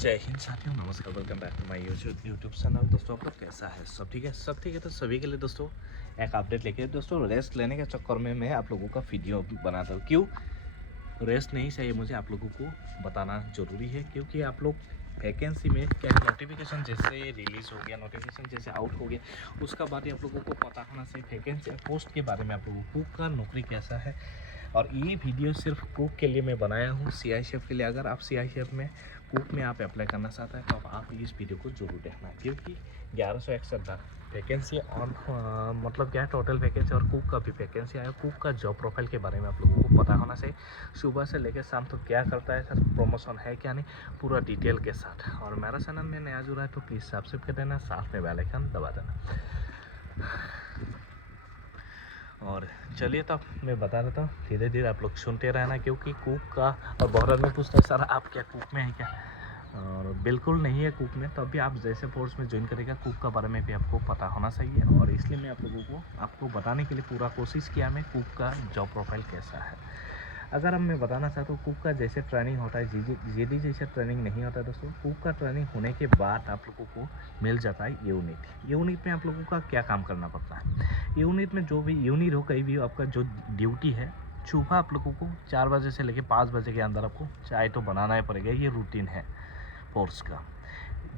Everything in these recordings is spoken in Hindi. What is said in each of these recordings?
जय हिंद साथियों, नमस्कार। Welcome back to my YouTube channel. दोस्तों आप लोग कैसा है? सब ठीक है? सब ठीक है। तो सभी के लिए दोस्तों एक अपडेट लेके दोस्तों रेस्ट लेने के चक्कर में मैं आप लोगों का वीडियो बनाता हूँ। क्यों रेस्ट नहीं चाहिए मुझे आप लोगों को बताना ज़रूरी है, क्योंकि आप लोग वैकेंसी में क्या नोटिफिकेशन जैसे रिलीज़ हो गया, नोटिफिकेशन जैसे आउट हो गया, उसका बाद ही आप लोगों को पता होना चाहिए वैकेंसी पोस्ट के बारे में, आप लोगों को का नौकरी कैसा है। और ये वीडियो सिर्फ कुक के लिए मैं बनाया हूँ, सीआईएसएफ के लिए। अगर आप सीआईएसएफ में कुक में आप अप्लाई करना चाहते हैं तो आप इस वीडियो को जरूर देखना, क्योंकि 1161 वैकेंसी ऑन मतलब क्या है टोटल वैकेंसी, और कुक का भी वैकेंसी आया। कुक का जॉब प्रोफाइल के बारे में आप लोगों को पता होना चाहिए, सुबह से लेकर शाम तक क्या करता है सर, प्रमोशन है क्या नहीं, पूरा डिटेल के साथ। और मेरा चैनल में नया जुड़ा है तो प्लीज़ सब्सक्राइब कर देना, साथ में बेल आइकन दबा देना। और चलिए तो मैं बता देता हूँ, धीरे धीरे आप लोग सुनते रहना, क्योंकि कुक का और बहुत आदमी पूछता है सर आप क्या कुक में है क्या, और बिल्कुल नहीं है कुक में। तो अभी आप जैसे फोर्स में ज्वाइन करेगा कुक का बारे में भी आपको पता होना चाहिए, और इसलिए मैं आप लोगों को आपको बताने के लिए पूरा कोशिश किया मैं कुक का जॉब प्रोफाइल कैसा है। अगर अब मैं बताना चाहता हूँ कुक का जैसे ट्रेनिंग होता है, जीडी जैसे ट्रेनिंग नहीं होता है दोस्तों। कुक का ट्रेनिंग होने के बाद आप लोगों को मिल जाता है यूनिट में आप लोगों का क्या काम करना पड़ता है। यूनिट में जो भी यूनिट हो, कहीं भी आपका जो ड्यूटी है, सुबह आप लोगों को 4 बजे से लेकर 5 बजे के अंदर आपको चाय तो बनाना ही पड़ेगा, ये रूटीन है फोर्स का।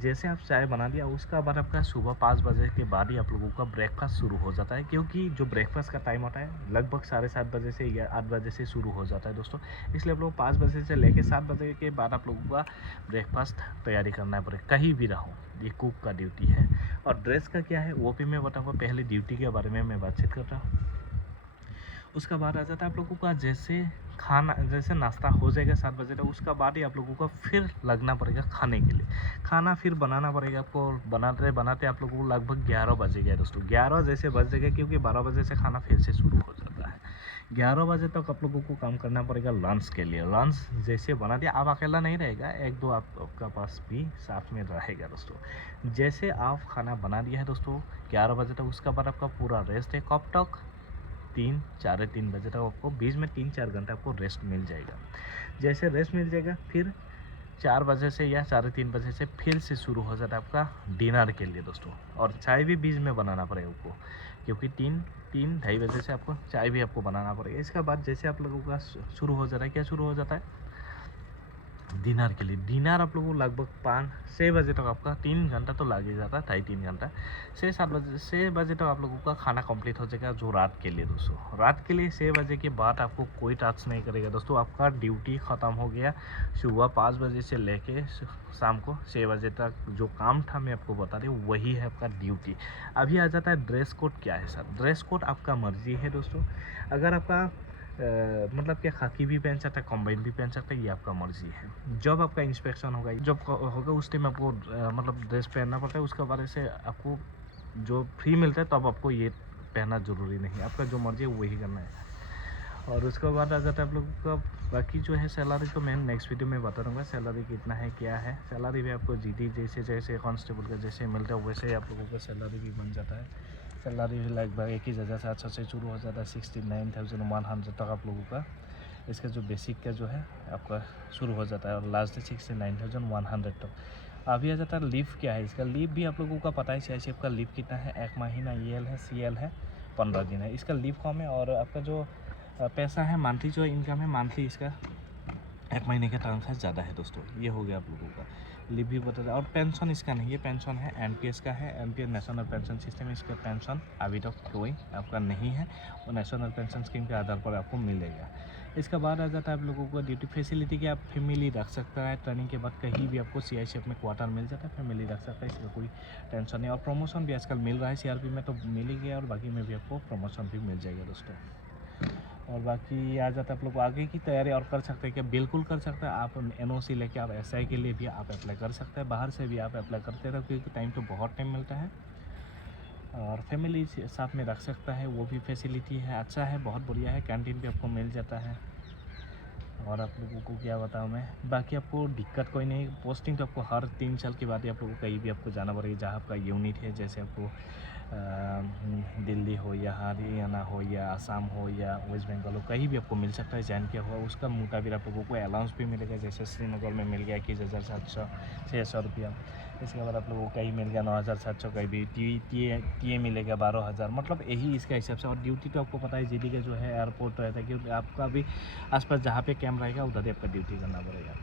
जैसे आप चाय बना दिया, उसका बाद आपका सुबह 5 बजे के बाद ही आप लोगों का ब्रेकफास्ट शुरू हो जाता है, क्योंकि जो ब्रेकफास्ट का टाइम होता है लगभग 7:30 बजे से या 8 बजे से शुरू हो जाता है दोस्तों। इसलिए आप लोग 5 बजे से लेकर 7 बजे के बाद आप लोगों का ब्रेकफास्ट तैयारी करना पड़ेगा, कहीं भी रहो, ये कुक का ड्यूटी है। और ड्रेस का क्या है वो भी मैं बताऊँगा, पहले ड्यूटी के बारे में मैं बातचीत कर रहा हूँ। उसका बाद आ जाता है आप लोगों का जैसे खाना, जैसे नाश्ता हो जाएगा 7 बजे तक, उसका बाद ही आप लोगों को फिर लगना पड़ेगा खाने के लिए। खाना फिर बनाना पड़ेगा आपको, बनाते बनाते आप लोगों को लगभग 11 बजेगा दोस्तों। 11 जैसे बज जाएगा, क्योंकि 12 बजे से खाना फिर से शुरू हो जाता है। 11 बजे तक आप लोगों को काम करना पड़ेगा लंच के लिए। लंच जैसे बना दिया, आप अकेला नहीं रहेगा, एक दो आपका पास भी साथ में रहेगा दोस्तों। जैसे आप खाना बना दिया है दोस्तों 11 बजे तक, उसका बाद आपका पूरा रेस्ट है। कब तक? 3 बजे तक आपको बीच में 3-4 घंटा आपको रेस्ट मिल जाएगा। जैसे रेस्ट मिल जाएगा, फिर 4 बजे से या 3:30 बजे से फिर से शुरू हो जाता है आपका डिनर के लिए दोस्तों। और चाय भी बीच में बनाना पड़ेगा आपको, क्योंकि 3-3 ढाई बजे से आपको चाय भी आपको बनाना पड़ेगा। इसके बाद जैसे आप लोगों का शुरू हो जाता है, क्या शुरू हो जाता है डिनर के लिए। डिनर आप लोगों को लगभग 5-6 बजे तक आपका 3 घंटा तो लग ही जाता है, 2.5-3 घंटा। 6 बजे तक आप लोगों का खाना कंप्लीट हो जाएगा, जो रात के लिए दोस्तों। रात के लिए 6 बजे के बाद आपको कोई टास्क नहीं करेगा दोस्तों, आपका ड्यूटी ख़त्म हो गया। सुबह 5 बजे से लेके शाम को 6 बजे तक जो काम था मैं आपको बता रही हूँ, वही है आपका ड्यूटी। अभी आ जाता है ड्रेस कोड क्या है सर। ड्रेस कोड आपका मर्जी है दोस्तों। अगर आपका मतलब कि खाकी भी पहन सकता है, कॉम्बाइन भी पहन सकता है, ये आपका मर्जी है। जब आपका इंस्पेक्शन होगा, जब होगा उस टाइम आपको मतलब ड्रेस पहनना पड़ता है। उसके बारे से आपको जो फ्री मिलता है तब आपको ये पहनना ज़रूरी नहीं है, आपका जो मर्जी है वही करना है। और उसके बाद आ जाता है आप लोगों का बाकी जो है सैलरी, तो मैं नेक्स्ट वीडियो में बता दूँगा सैलरी कितना है क्या है। सैलरी भी आपको जीडी जैसे जैसे कांस्टेबल का जैसे मिलता है वैसे आप लोगों का सैलरी भी बन जाता है। सैलरी भी लगभग 21,700 से शुरू हो जाता है, 69,100 तक आप लोगों का इसका जो बेसिक का जो है आपका शुरू हो जाता है, और लास्ट 69,100 तक। अभी आ जाता है लीव क्या है इसका। लीव भी आप लोगों का पता है सीआईएसएफ का लीव कितना है, 1 महीना ईएल है, सीएल है, 15 दिन है, इसका लीव कम है। और आपका जो पैसा है मंथली, जो इनकम है मंथली, इसका 1 महीने का तनख्वाह ज़्यादा है दोस्तों। ये हो गया आप लोगों का लीव भी बता दें। और पेंशन इसका नहीं है, पेंशन है एनपीएस का है, एनपीएस नेशनल पेंशन सिस्टम। इसका पेंशन अभी तक कोई आपका नहीं है, और नेशनल पेंशन स्कीम के आधार पर आपको मिलेगा। इसके बाद आ जाता है आप लोगों को ड्यूटी फैसिलिटी की, आप फैमिली रख सकता है। ट्रेनिंग के बाद कहीं भी आपको सीआईएसएफ में क्वार्टर मिल जाता है, फैमिली रख सकता है, इसका कोई टेंशन नहीं। और प्रमोशन भी आजकल मिल रहा है, सीआरपी में तो मिल ही गया, और बाकी में भी आपको प्रमोशन भी मिल जाएगा दोस्तों। और बाकी आ जाता है आप लोग आगे की तैयारी और कर सकते हैं क्या, बिल्कुल कर सकते हैं आप। एनओसी लेके आप एसआई के लिए भी आप अप्लाई कर सकते हैं, बाहर से भी आप अप्लाई करते रहो, क्योंकि टाइम तो बहुत टाइम मिलता है। और फैमिली साथ में रख सकता है, वो भी फैसिलिटी है, अच्छा है, बहुत बढ़िया है। कैंटीन भी आपको मिल जाता है। और आप लोगों को क्या बताऊँ मैं, बाकी आपको दिक्कत कोई नहीं। पोस्टिंग तो आपको हर 3 साल के बाद ही आप लोगों को कहीं भी आपको जाना पड़ेगा, जहाँ आपका यूनिट है। जैसे आपको दिल्ली हो या हरियाणा हो या आसाम हो या वेस्ट बंगाल हो, कहीं भी आपको मिल सकता है। जॉइन किया हुआ उसका मुताबिक आप लोगों को अलाउंस भी मिलेगा। जैसे श्रीनगर में मिल गया 21,700 रुपया। इसके बाद आप लोगों को कहीं मिल गया 9,700, कहीं भी टी ए मिलेगा 12,000, मतलब यही इसका हिसाब से। और ड्यूटी तो आपको पता है जीडी का जो है एयरपोर्ट रहता है, क्योंकि आपका भी आसपास जहाँ पे कैंप रहेगा उधर ही आपका ड्यूटी करना पड़ेगा।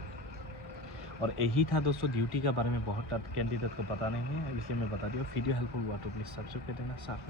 और यही था दोस्तों ड्यूटी के बारे में। बहुत कैंडिडेट को पता नहीं है, इसलिए मैं बता दिया। वीडियो हेल्पफुल हुआ तो प्लीज़ सब्सक्राइब कर देना। साथ